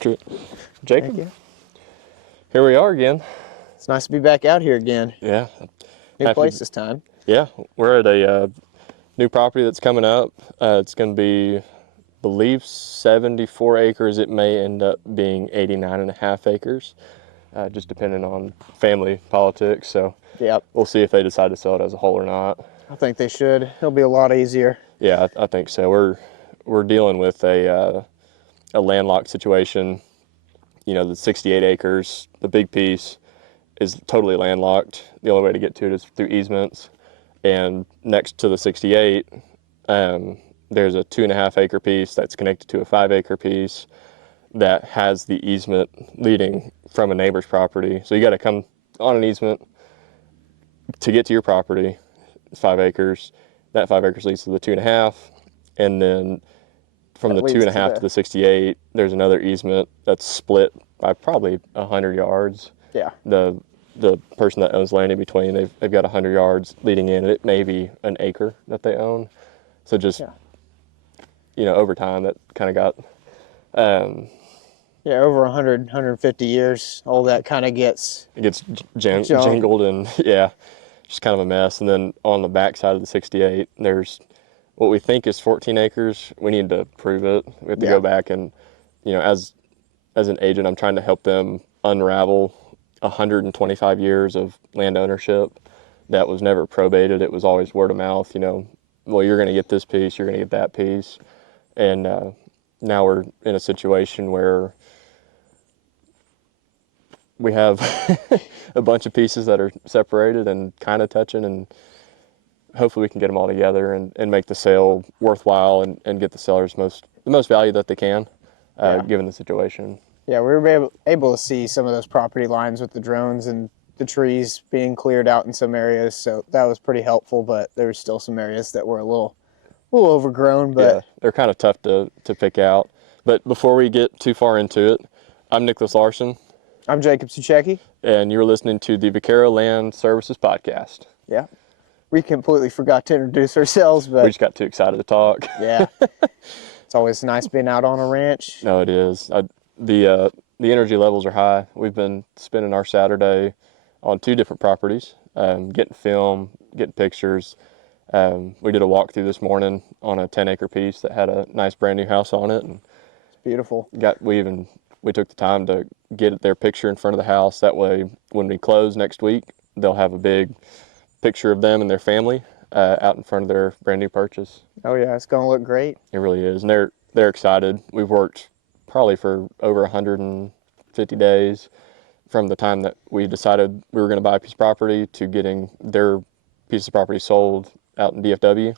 portrait. Jacob, Thank you. here we are again. It's nice to be back out here again. Yeah. New place this time. Yeah, we're at a new property that's coming up. It's going to be, I believe, 74 acres. It may end up being 89.5 acres, just depending on family politics. So Yep. we'll see if they decide to sell it as a whole or not. I think they should. It'll be a lot easier. Yeah, I think so. We're dealing with a landlocked situation. You know, the 68 acres, the big piece, is totally landlocked. The only way to get to it is through easements. And next to the 68, there's a 2.5 acre piece that's connected to a 5 acre piece that has the easement leading from a neighbor's property. So you got to come on an easement to get to your property. It's 5 acres. That 5 acres leads to the 2.5, and then from the 2.5 to the 68, there's another easement that's split by probably 100 yards. Yeah. The person that owns land in between, they've got 100 yards leading in, and it may be an acre that they own. So just, you know, over time that kind of got... yeah, over 100, 150 years, all that kind of gets... It gets jingled and, yeah, just kind of a mess. And then on the back side of the 68, there's what we think is 14 acres. We need to prove it. We have to go back and, you know, as an agent, I'm trying to help them unravel 125 years of land ownership that was never probated. It was always word of mouth, you know, well, you're going to get this piece, you're going to get that piece. And now we're in a situation where we have a bunch of pieces that are separated and kind of touching, and hopefully we can get them all together and make the sale worthwhile and get the sellers the most value that they can, given the situation. Yeah, we were able to see some of those property lines with the drones and the trees being cleared out in some areas, so that was pretty helpful, but there were still some areas that were a little overgrown. But yeah, they're kind of tough to pick out. But before we get too far into it, I'm Niklas Larson. I'm Jacob Suchecki. And you're listening to the Vaquero Land Services Podcast. Yeah. We completely forgot to introduce ourselves, but... We just got too excited to talk. Yeah. It's always nice being out on a ranch. No, it is. The energy levels are high. We've been spending our Saturday on 2 different properties, getting film, getting pictures. We did a walkthrough this morning on a 10-acre piece that had a nice brand new house on it. And it's beautiful. We took the time to get their picture in front of the house. That way, when we close next week, they'll have a big picture of them and their family out in front of their brand new purchase. Oh yeah, it's going to look great. It really is, and they're excited. We've worked probably for over 150 days from the time that we decided we were going to buy a piece of property to getting their piece of property sold out in DFW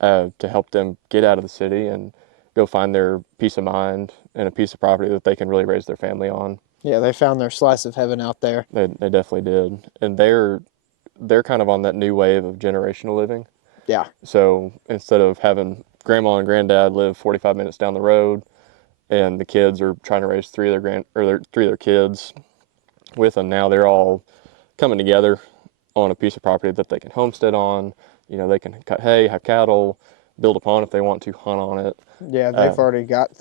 to help them get out of the city and go find their peace of mind and a piece of property that they can really raise their family on. Yeah, they found their slice of heaven out there. They definitely did, and they're kind of on that new wave of generational living. Yeah. So instead of having grandma and granddad live 45 minutes down the road, and the kids are trying to raise three of their kids with them, now they're all coming together on a piece of property that they can homestead on. You know, they can cut hay, have cattle, build upon if they want to, hunt on it. Yeah, they've already got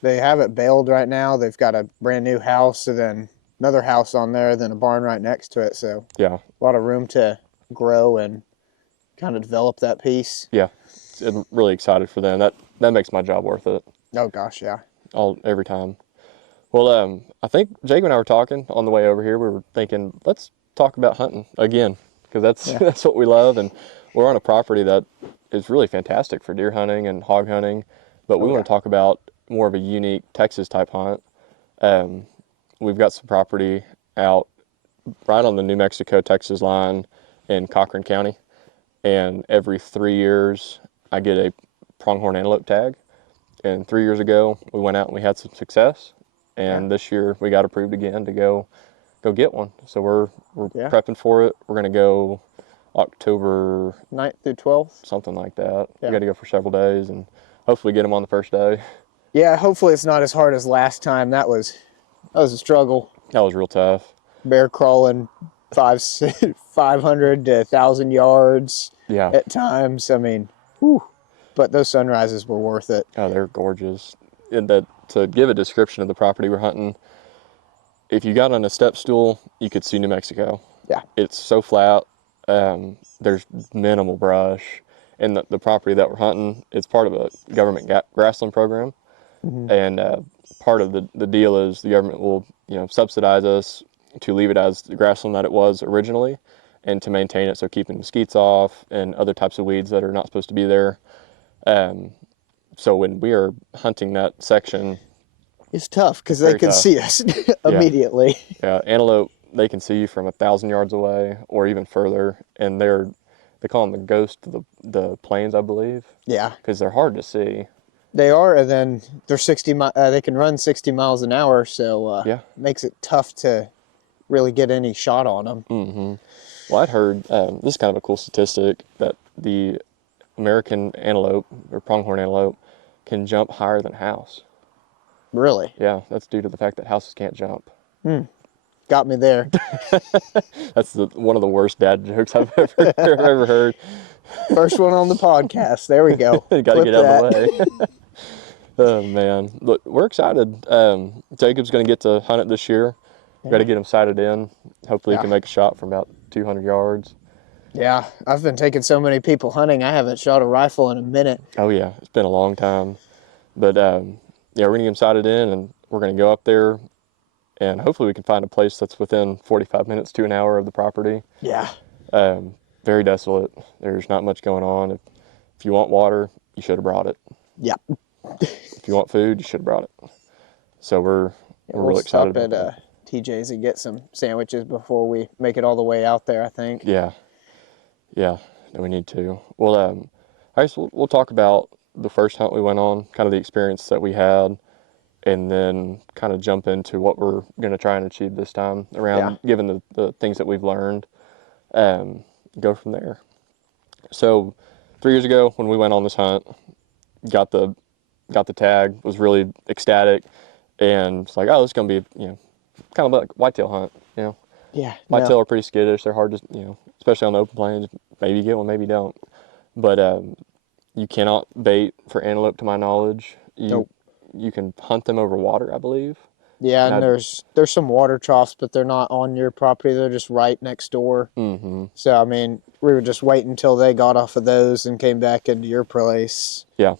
they have it baled right now. They've got a brand new house, and then another house on there, then a barn right next to it. So yeah, a lot of room to grow and kind of develop that piece. Yeah, I'm really excited for them. That makes my job worth it. Oh gosh, yeah. Every time. Well, I think Jake and I were talking on the way over here. We were thinking, let's talk about hunting again, because that's what we love, and we're on a property that is really fantastic for deer hunting and hog hunting, but we want to talk about more of a unique Texas type hunt. We've got some property out right on the New Mexico-Texas line in Cochran County, and every 3 years I get a pronghorn antelope tag. And 3 years ago, we went out and we had some success. And this year, we got approved again to go get one. So we're prepping for it. We're going to go October 9th through 12th. Something like that. Yeah. We got to go for several days and hopefully get them on the first day. Yeah, hopefully it's not as hard as last time. That was a struggle. That was real tough. Bear crawling 500 to 1,000 yards at times. I mean, whew. But those sunrises were worth it. Oh, they're gorgeous. and that to give a description of the property we're hunting, if you got on a step stool, you could see New Mexico. Yeah. It's so flat. There's minimal brush. And the property that we're hunting, it's part of a government grassland program. Mm-hmm. And part of the deal is the government will, subsidize us to leave it as the grassland that it was originally and to maintain it, so keeping mosquitoes off and other types of weeds that are not supposed to be there. So when we are hunting that section, it's tough because they can see us immediately. Yeah, antelope, they can see you from 1,000 yards away or even further, and they call them the ghost of the plains, I believe. Yeah, because they're hard to see. They are, and then they're 60. They can run 60 miles an hour, so makes it tough to really get any shot on them. Mm-hmm. Well, I'd heard this is kind of a cool statistic that the American antelope or pronghorn antelope can jump higher than house. Really? Yeah, that's due to the fact that houses can't jump. Got me there. That's one of the worst dad jokes I've ever heard. First one on the podcast. There we go. Got to get out of the way. Oh man, look, we're excited. Jacob's going to get to hunt it this year. Got to get him sighted in. Hopefully, he can make a shot from about 200 yards. Yeah, I've been taking so many people hunting. I haven't shot a rifle in a minute. Oh yeah, it's been a long time. But we're going to get him sighted in, and we're going to go up there, and hopefully we can find a place that's within 45 minutes to an hour of the property. Yeah. Very desolate. There's not much going on. If you want water, you should have brought it. Yeah. If you want food, you should have brought it. So we're really excited about that. Stop at TJ's and get some sandwiches before we make it all the way out there, I think. Yeah, we need to. Well, I guess we'll talk about the first hunt we went on, kind of the experience that we had, and then kind of jump into what we're going to try and achieve this time around, given the things that we've learned, go from there. So 3 years ago when we went on this hunt, got the tag, was really ecstatic, and it's like, oh, this is going to be, kind of like whitetail hunt, Yeah. Whitetail are pretty skittish. They're hard to, especially on the open plains. Maybe you get one, maybe you don't. But you cannot bait for antelope, to my knowledge. Nope. You can hunt them over water, I believe. Yeah, and there's some water troughs, but they're not on your property. They're just right next door. Mm-hmm. So, I mean, we were just waiting until they got off of those and came back into your place. Yeah.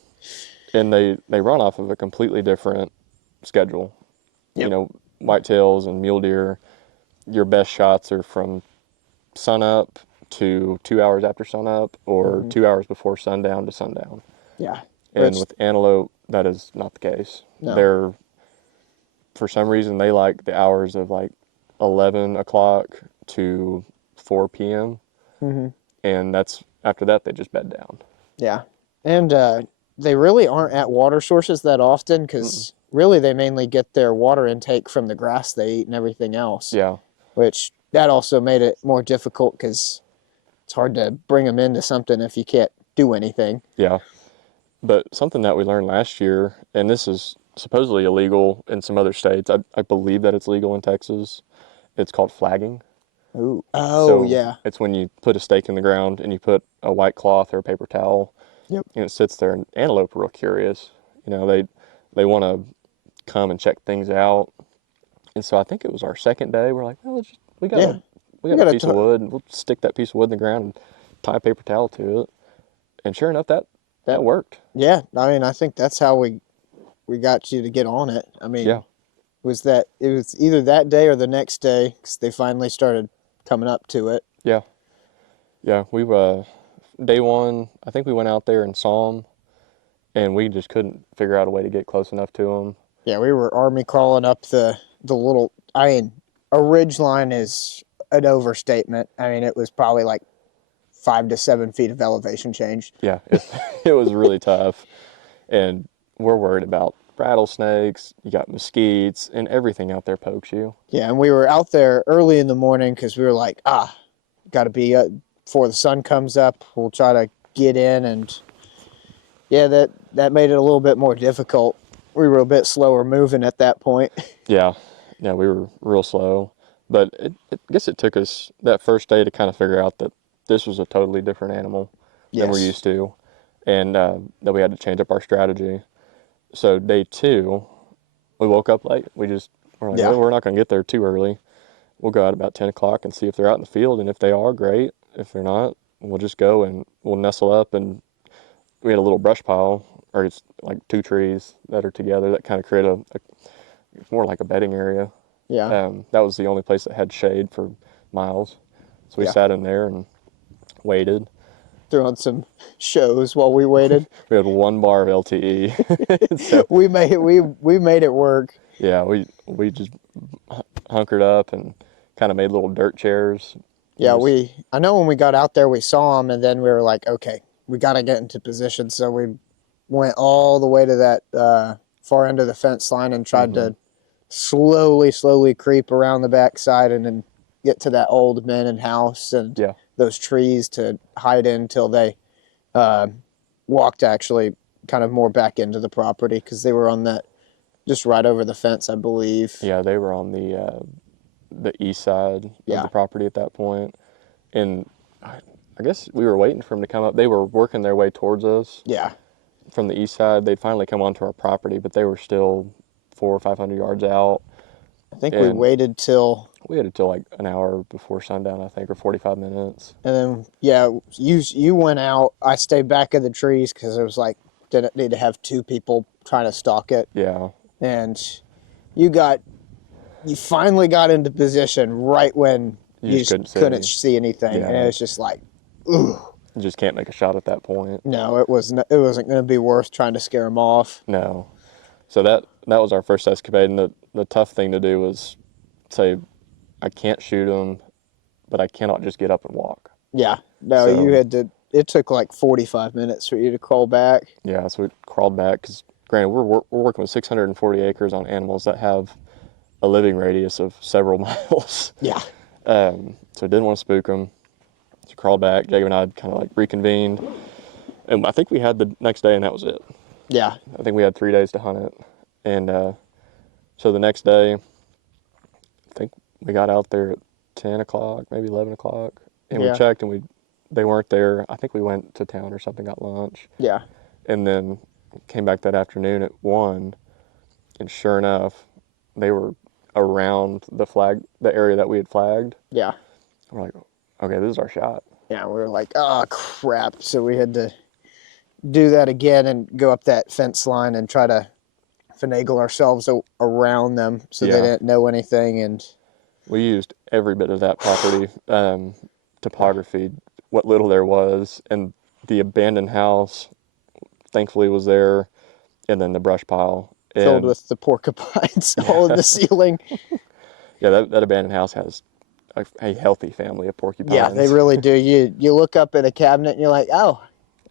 And they run off of a completely different schedule. Yep. Whitetails and mule deer, your best shots are from sunup to 2 hours after sunup or 2 hours before sundown to sundown. Yeah. And with antelope, that is not the case. No. For some reason, they like the hours of like 11 o'clock to 4 p.m. Mm-hmm. And after that, they just bed down. Yeah. And they really aren't at water sources that often because really they mainly get their water intake from the grass they eat and everything else. Yeah. Which that also made it more difficult because it's hard to bring them into something if you can't do anything. Yeah. But something that we learned last year, and this is supposedly illegal in some other states. I believe that it's legal in Texas. It's called flagging. Ooh. So yeah. It's when you put a stake in the ground and you put a white cloth or a paper towel. Yep. And it sits there. And antelope are real curious. They want to come and check things out. And so I think it was our second day. We're like, well, we got a piece of wood, and we'll stick that piece of wood in the ground and tie a paper towel to it. And sure enough, that worked. Yeah. I mean, I think that's how we got you to get on it. I mean, it was either that day or the next day because they finally started coming up to it. Yeah. Yeah. We day one, I think we went out there and saw them, and we just couldn't figure out a way to get close enough to them. Yeah, we were army crawling up the little, a ridge line is an overstatement. I mean, it was probably like 5 to 7 feet of elevation change. Yeah, it was really tough. And we're worried about rattlesnakes, you got mesquites, and everything out there pokes you. Yeah, and we were out there early in the morning because we were like, got to be before the sun comes up. We'll try to get in, and yeah, that made it a little bit more difficult. We were a bit slower moving at that point. Yeah, we were real slow. But I guess it took us that first day to kind of figure out that this was a totally different animal than we're used to, and that we had to change up our strategy. So day 2, we woke up late. We're like, Yeah. well, we're not going to get there too early. We'll go out about 10 o'clock and see if they're out in the field. And if they are, great. If they're not, we'll just go and we'll nestle up. And we had a little brush pile, or it's like 2 trees that are together that kind of create it's more like a bedding area. Yeah. That was the only place that had shade for miles. So we Yeah. sat in there and waited. Threw on some shows while we waited. We had 1 bar of LTE. So we made it work. yeah, we just hunkered up and kind of made little dirt chairs. Yeah, I know when we got out there, we saw them, and then we were like, okay, we got to get into position. So we went all the way to that far end of the fence line and tried to slowly creep around the backside and then get to that old abandoned house and those trees to hide in until they walked actually kind of more back into the property, because they were on that just right over the fence, I believe. Yeah, they were on the east side of the property at that point. And I guess we were waiting for them to come up. They were working their way towards us. Yeah. From the east side, they'd finally come onto our property, but they were still 400 or 500 yards out. I think we waited till like an hour before sundown, I think, or 45 minutes. And then, yeah, you went out. I stayed back in the trees because it was like, didn't need to have 2 people trying to stalk it. Yeah. And you finally got into position right when you just couldn't see anything. Yeah. And it was just like, ooh. You just can't make a shot at that point. No, it wasn't going to be worth trying to scare them off. No. So that was our first escapade, and the tough thing to do was say, I can't shoot them, but I cannot just get up and walk. Yeah. No, you had to. It took like 45 minutes for you to crawl back. Yeah, so we crawled back because, granted, we're working with 640 acres on animals that have a living radius of several miles. Yeah. So didn't want to spook them. So crawled back. Jacob and I kind of like reconvened, and I think we had the next day, and that was it. Yeah. I think we had 3 days to hunt it, and so the next day, I think we got out there at 10 o'clock, maybe 11 o'clock, and we checked, and they weren't there. I think we went to town or something, got lunch. Yeah. And then came back that afternoon at 1, and sure enough, they were around the area that we had flagged. Yeah. We're like, okay, this is our shot. Yeah, we were like, oh, crap. So we had to do that again and go up that fence line and try to finagle ourselves around them so they didn't know anything. And we used every bit of that property, topography, what little there was, and the abandoned house, thankfully, was there, and then the brush pile. Filled with the porcupines all in the ceiling. Yeah, that abandoned house has a healthy family of porcupines. Yeah, they really do. You look up at a cabinet and you're like, oh,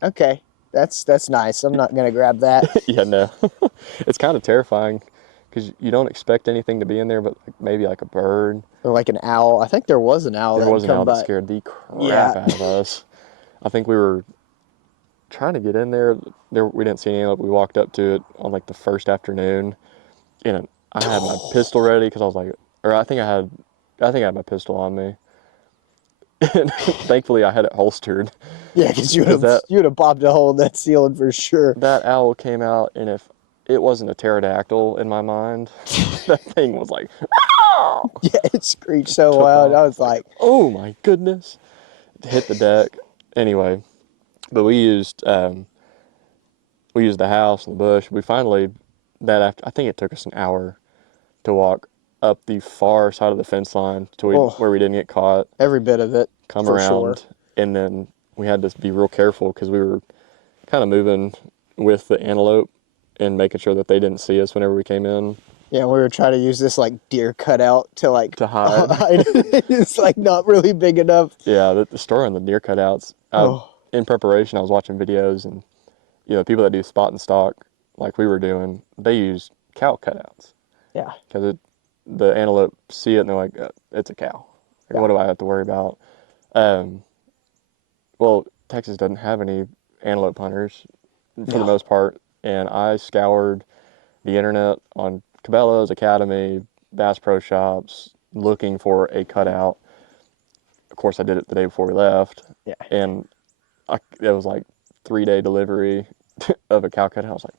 okay, that's nice. I'm not gonna grab that. Yeah, no, it's kind of terrifying because you don't expect anything to be in there, but maybe like a bird or like an owl. I think there was an owl. There was an owl that scared the crap out of us. I think we were trying to get in there. We didn't see any of it. We walked up to it on like the first afternoon, and I had my pistol ready because I was like, or I think I had my pistol on me. And thankfully, I had it holstered. Yeah, because you'd have bobbed a hole in that ceiling for sure. That owl came out, and if it wasn't a pterodactyl in my mind, that thing was like, "Ow!" Yeah, it screeched so loud. I was like, oh my goodness. It hit the deck. Anyway, but we used the house and the bush. We finally, I think it took us an hour to walk up the far side of the fence line to where we didn't get caught. Every bit of it. Come around, sure. And then we had to be real careful because we were kind of moving with the antelope and making sure that they didn't see us whenever we came in. Yeah, we were trying to use this like deer cutout to hide. It's like not really big enough. Yeah, the story on the deer cutouts. In preparation, I was watching videos, and people that do spot and stalk like we were doing, they use cow cutouts. Yeah, because the antelope see it and they're like, it's a cow. Like, what do I have to worry about? Well, Texas doesn't have any antelope hunters for the most part, and I scoured the internet on Cabela's, Academy, Bass Pro Shops, looking for a cutout. Of course, I did it the day before we left. Yeah. And it was like 3-day delivery of a cow cutout. I was like,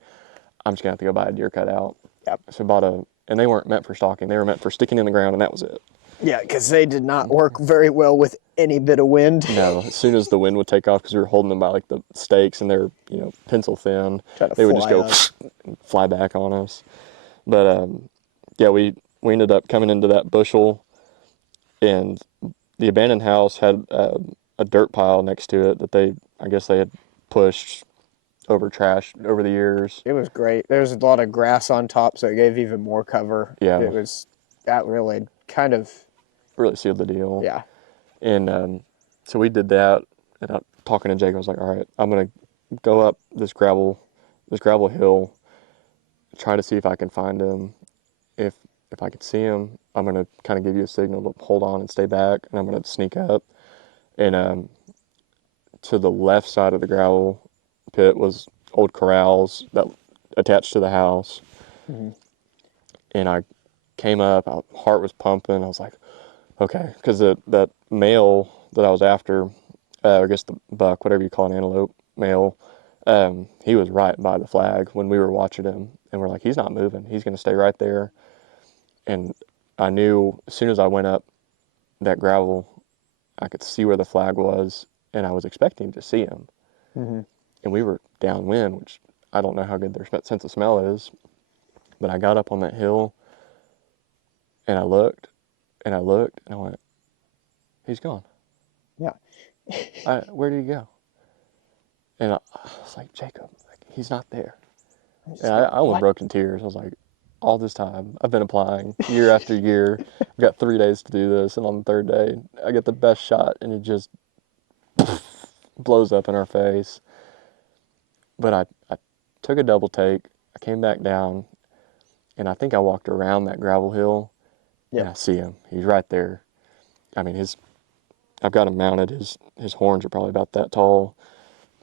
I'm just gonna have to go buy a deer cutout. Yep. So I bought and they weren't meant for stalking. They were meant for sticking in the ground, and that was it. Yeah, because they did not work very well with any bit of wind. No, as soon as the wind would take off, because we were holding them by like the stakes and they're pencil thin, they would just go and fly back on us. But yeah, we ended up coming into that bushel, and the abandoned house had a dirt pile next to it that I guess they had pushed over trash over the years. It was great. There was a lot of grass on top, so it gave even more cover. Yeah. That really kind of really sealed the deal. Yeah. And so we did that, and I'm talking to Jake, I was like, all right, I'm going to go up this gravel hill, try to see if I can find him. If I could see him, I'm going to kind of give you a signal to hold on and stay back, and I'm going to sneak up. And to the left side of the gravel pit was old corrals that attached to the house. Mm-hmm. And I came up, my heart was pumping. I was like, okay, because that male that I was after, I guess the buck, whatever you call an antelope male, he was right by the flag when we were watching him. And we're like, he's not moving. He's going to stay right there. And I knew as soon as I went up that gravel, I could see where the flag was, and I was expecting to see him. Mm-hmm. And we were downwind, which I don't know how good their sense of smell is. But I got up on that hill, and I looked, and I went, he's gone. Yeah. Where did he go? And I was like, Jacob, he's not there. And I almost broke in tears. I was like, all this time, I've been applying year after year. I've got 3 days to do this, and on the third day, I get the best shot, and it just blows up in our face. But I took a double take. I came back down, and I think I walked around that gravel hill, and I see him. He's right there. I mean, I've got him mounted. His horns are probably about that tall.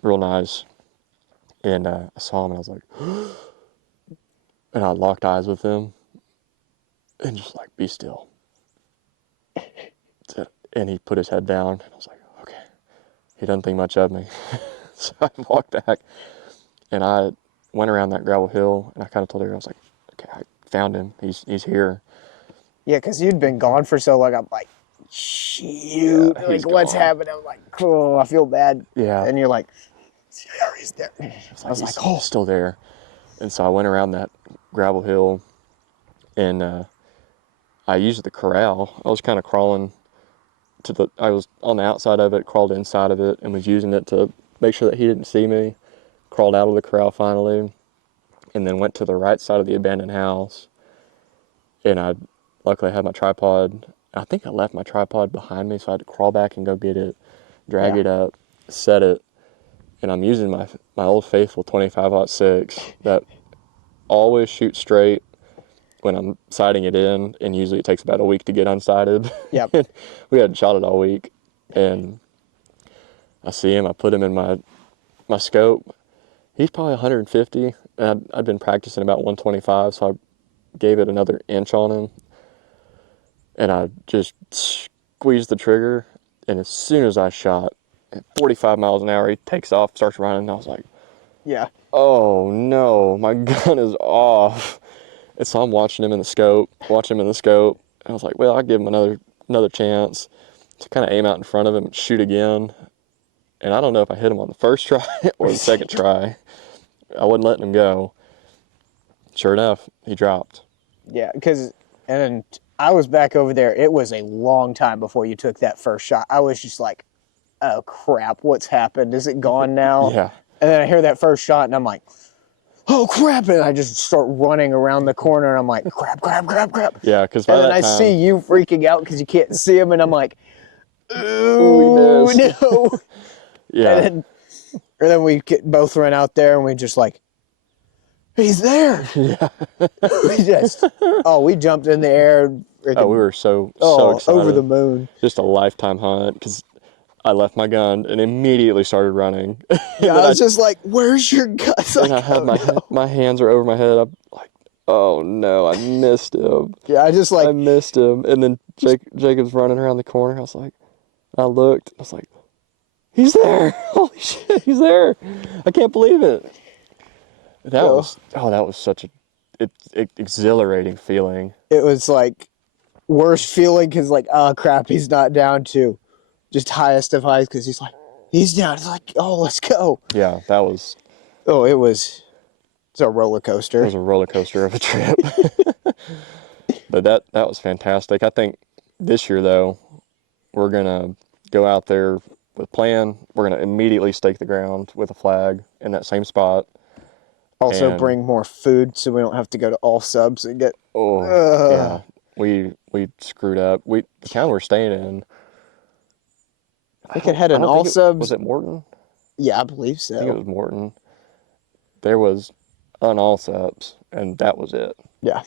Real nice. And I saw him, and I was like, and I locked eyes with him, and just like, be still. And he put his head down, and I was like, okay. He doesn't think much of me. So I walked back, and I went around that gravel hill, and I kind of told her, I was like, okay, I found him. He's here. Yeah, because you'd been gone for so long. I'm like, shoot, Yeah, like what's happening? I'm like, oh, I feel bad. Yeah. And you're like, there he's there. I was like, oh, still there. And so I went around that gravel hill, and I used the corral. I was kind of crawling I was on the outside of it, crawled inside of it, and was using it to make sure that he didn't see me. Crawled out of the corral finally, and then went to the right side of the abandoned house. And I luckily had my tripod. I think I left my tripod behind me, so I had to crawl back and go get it, drag it up, set it, and I'm using my old faithful 25-06 that always shoots straight when I'm sighting it in, and usually it takes about a week to get unsighted. Yep. We hadn't shot it all week, and I see him. I put him in my scope. He's probably 150, and I'd been practicing about 125, so I gave it another inch on him, and I just squeezed the trigger, and as soon as I shot, at 45 miles an hour, he takes off, starts running, and I was like, yeah. Oh no, my gun is off. And so I'm watching him in the scope, and I was like, well, I'll give him another chance to kind of aim out in front of him and shoot again. And I don't know if I hit him on the first try or the second try. I wasn't letting him go. Sure enough, he dropped. Yeah, and I was back over there. It was a long time before you took that first shot. I was just like, oh crap, what's happened? Is it gone now? Yeah. And then I hear that first shot, and I'm like, oh crap, and I just start running around the corner, and I'm like, crap. Yeah, because and then I see you freaking out because you can't see him, and I'm like, ooh, no. Yeah. And then we both ran out there, and we just like, he's there. Yeah. we jumped in the air. We were so excited. Over the moon. Just a lifetime hunt, because I left my gun and immediately started running. Yeah, I was just like, where's your gun? And I had my hands are over my head. I'm like, oh no, I missed him. Yeah, I missed him. And then Jacob's running around the corner. I looked. I was like, he's there. Holy shit, he's there. I can't believe it. That was such a exhilarating feeling. It was like worst feeling because like, oh crap, he's not down to just highest of highs because he's down. It's like, oh, let's go. Yeah, that was. Oh, it's a roller coaster. It was a roller coaster of a trip. But that was fantastic. I think this year though, we're gonna go out there with a plan. We're gonna immediately stake the ground with a flag in that same spot. Also, bring more food so we don't have to go to all subs and get. Yeah, we screwed up. The town we're staying in. I think it had an all subs. Was it Morton? Yeah, I believe so. I think it was Morton. There was an all subs, and that was it. Yeah.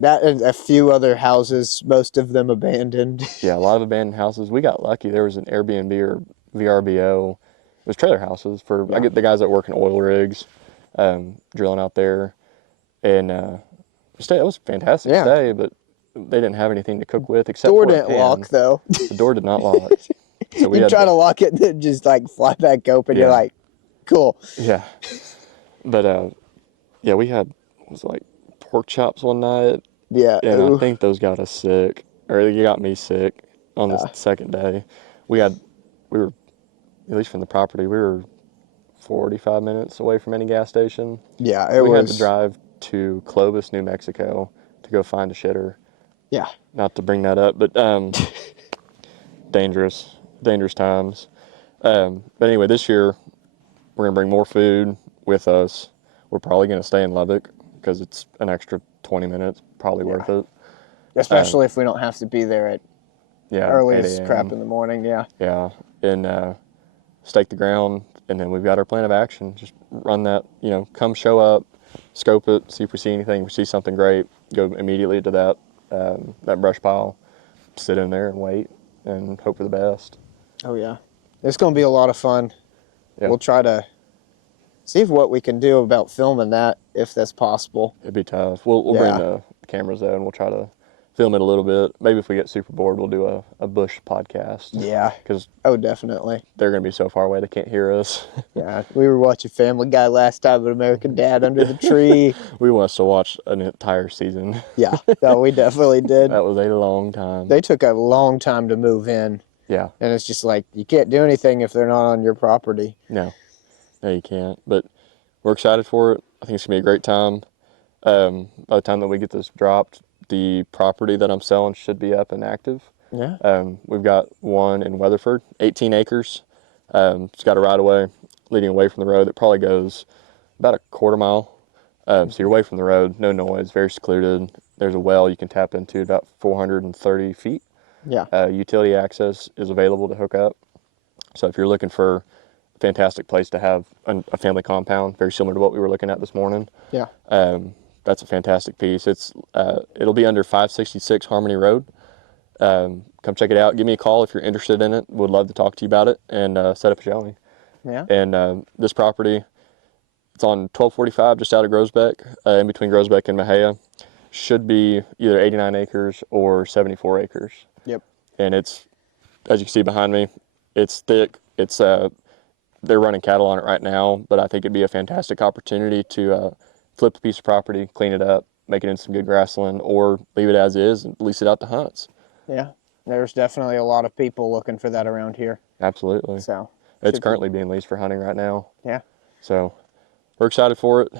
That and a few other houses, most of them abandoned. Yeah, a lot of abandoned houses. We got lucky. There was an Airbnb or VRBO. It was trailer houses for I get the guys that work in oil rigs, drilling out there, and it was a fantastic stay. But they didn't have anything to cook with except door for didn't lock though. The door did not lock. So you try to lock it and then just like fly back open. Yeah. You're like, cool. Yeah, but yeah, we had like pork chops one night. Yeah, and I think those got us sick, or they got me sick on the second day. We were at least from the property. We were 45 minutes away from any gas station. Yeah, we had to drive to Clovis, New Mexico, to go find a shitter. Yeah, not to bring that up, but dangerous times. But anyway, this year we're gonna bring more food with us. We're probably gonna stay in Lubbock because it's an extra 20 minutes, probably worth it. Especially if we don't have to be there at early as crap in the morning. Yeah. Yeah, and stake the ground, and then we've got our plan of action. Just run that, come show up, scope it, see if we see anything. If we see something great, go immediately to that brush pile, sit in there and wait, and hope for the best. Oh yeah, it's going to be a lot of fun. Yeah. We'll try to see what we can do about filming that, if that's possible. It'd be tough. We'll bring the cameras though, and we'll try to film it a little bit. Maybe if we get super bored, we'll do a bush podcast. Yeah. Because definitely. They're going to be so far away they can't hear us. Yeah. We were watching Family Guy last time with American Dad under the tree. We want us to watch an entire season. Yeah. No, we definitely did. That was a long time. They took a long time to move in. Yeah. And it's just like, you can't do anything if they're not on your property. No, you can't. But we're excited for it. I think it's going to be a great time. By the time that we get this dropped, the property that I'm selling should be up and active. Yeah. We've got one in Weatherford, 18 acres. It's got a right-of-way leading away from the road that probably goes about a quarter mile. So you're away from the road, no noise, very secluded. There's a well you can tap into about 430 feet. Yeah. Utility access is available to hook up. So if you're looking for a fantastic place to have a family compound, very similar to what we were looking at this morning. Yeah. That's a fantastic piece. It'll be under 566 Harmony Road. Come check it out. Give me a call if you're interested in it. Would love to talk to you about it and set up a showing. Yeah. And this property, it's on 1245 just out of Groesbeck, in between Groesbeck and Mejia. Should be either 89 acres or 74 acres. Yep. And it's, as you can see behind me, it's thick. It's they're running cattle on it right now, but I think it'd be a fantastic opportunity to flip a piece of property, clean it up, make it into some good grassland, or leave it as is and lease it out to hunts. Yeah, there's definitely a lot of people looking for that around here. Absolutely. So it's currently being leased for hunting right now. Yeah. So we're excited for it.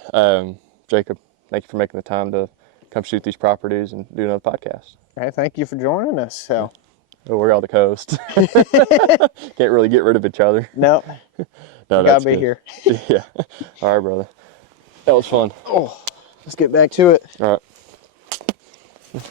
Jacob, thank you for making the time to come shoot these properties and do another podcast. Hey, thank you for joining us. So we're on the coast. Can't really get rid of each other. No. No, gotta be here. Yeah. All right, brother. That was fun. Oh, let's get back to it. All right.